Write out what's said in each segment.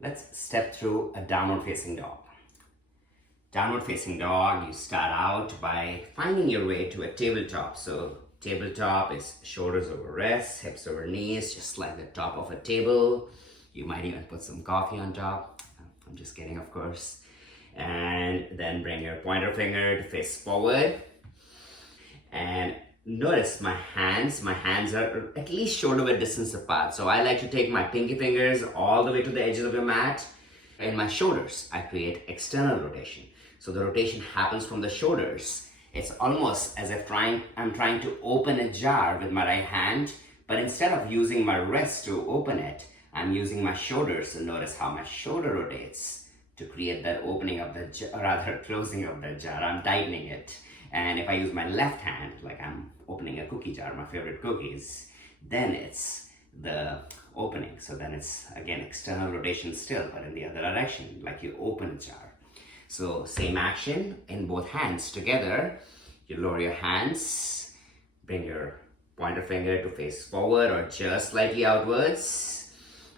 Let's step through a downward facing dog. Downward facing dog, you start out by finding your way to a tabletop. So tabletop is shoulders over wrists, hips over knees, just like the top of a table. You might even put some coffee on top. I'm just kidding, of course. And then bring your pointer finger to face forward. And notice my hands are at least shoulder width distance apart. So I like to take my pinky fingers all the way to the edges of your mat. In my shoulders, I create external rotation. So the rotation happens from the shoulders. It's almost as if I'm trying to open a jar with my right hand, but instead of using my wrist to open it, I'm using my shoulders. So notice how my shoulder rotates to create that opening of the jar, rather closing of the jar. I'm tightening it. And if I use my left hand, like I'm opening a cookie jar, my favorite cookies, then it's the opening. So then it's, again, external rotation still, but in the other direction, like you open a jar. So same action in both hands together. You lower your hands, bring your pointer finger to face forward or just slightly outwards.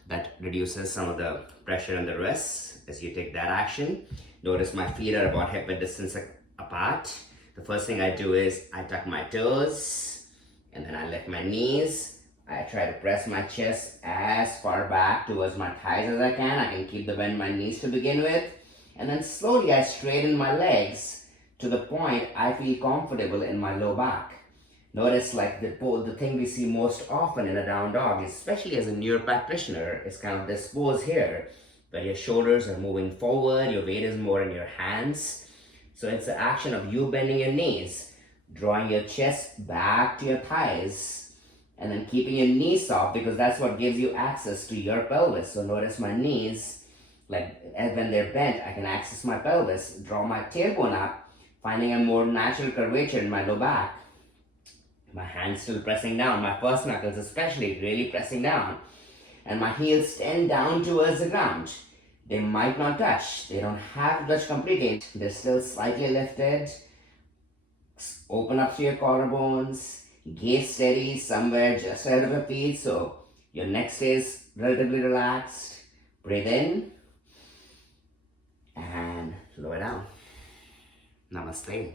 That reduces some of the pressure on the wrists as you take that action. Notice my feet are about hip width distance apart. The first thing I do is I tuck my toes and then I lift my knees. I try to press my chest as far back towards my thighs as I can. I can keep the bend in my knees to begin with. And then slowly I straighten my legs to the point I feel comfortable in my low back. Notice like the thing we see most often in a down dog, especially as a newer practitioner, is kind of this pose here, where your shoulders are moving forward, your weight is more in your hands. So it's the action of you bending your knees, drawing your chest back to your thighs, and then keeping your knees soft because that's what gives you access to your pelvis. So notice my knees, like when they're bent, I can access my pelvis, draw my tailbone up, finding a more natural curvature in my low back. My hands still pressing down, my first knuckles especially really pressing down, and my heels tend down towards the ground. They might not touch. They don't have to touch completely. They're still slightly lifted. Open up to your collarbones. Gaze steady somewhere just ahead of your feet so your neck stays relatively relaxed. Breathe in and lower down. Namaste.